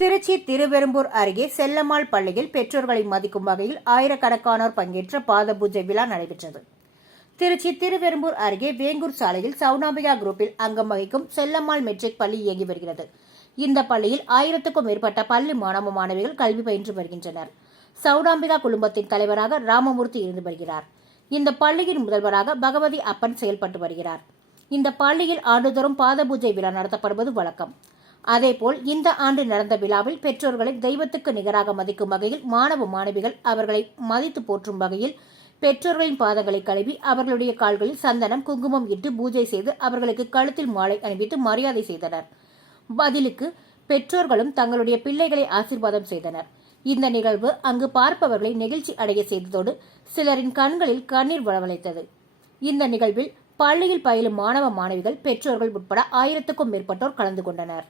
திருச்சி திருவெரும்பூர் அருகே செல்லம்மாள் பள்ளியில் பெற்றோர்களை மதிக்கும் வகையில் ஆயிரக்கணக்கானோர் பங்கேற்ற பாத பூஜை விழா நடைபெற்றது. திருச்சி திருவெரும்பூர் அருகே வேங்கூர் சாலையில் சவுனாபியா குரூப்பில் அங்கம் வகிக்கும் செல்லம்மாள் மெட்ரிக் பள்ளி இயங்கி வருகிறது. இந்த பள்ளியில் ஆயிரத்துக்கும் மேற்பட்ட பள்ளி மாணவ மாணவிகள் கல்வி பயின்று வருகின்றனர். சவுனாம்பிகா குடும்பத்தின் தலைவராக ராமமூர்த்தி இருந்து வருகிறார். இந்த பள்ளியின் முதல்வராக பகவதி அப்பன் செயல்பட்டு வருகிறார். இந்த பள்ளியில் ஆண்டுதோறும் பாத பூஜை விழா நடத்தப்படுவது வழக்கம். அதேபோல் இந்த ஆண்டு நடந்த விழாவில் பெற்றோர்களை தெய்வத்துக்கு நிகராக மதிக்கும் வகையில் மாணவ மாணவிகள் அவர்களை மதித்து போற்றும் வகையில் பெற்றோர்களின் பாதங்களை கழுவி அவர்களுடைய கால்களில் சந்தனம் குங்குமம் இட்டு பூஜை செய்து அவர்களுக்கு கழுத்தில் மாலை அணிவித்து மரியாதை செய்தனர். பதிலுக்கு பெற்றோர்களும் தங்களுடைய பிள்ளைகளை ஆசீர்வாதம் செய்தனர். இந்த நிகழ்வு அங்கு பார்ப்பவர்களை நெகிழ்ச்சி அடைய செய்ததோடு சிலரின் கண்களில் கண்ணீர் வரவழைத்தது. இந்த நிகழ்வில் பள்ளியில் பயிலும் மாணவ மாணவிகள் பெற்றோர்கள் உட்பட ஆயிரத்துக்கும் மேற்பட்டோர் கலந்து கொண்டனர்.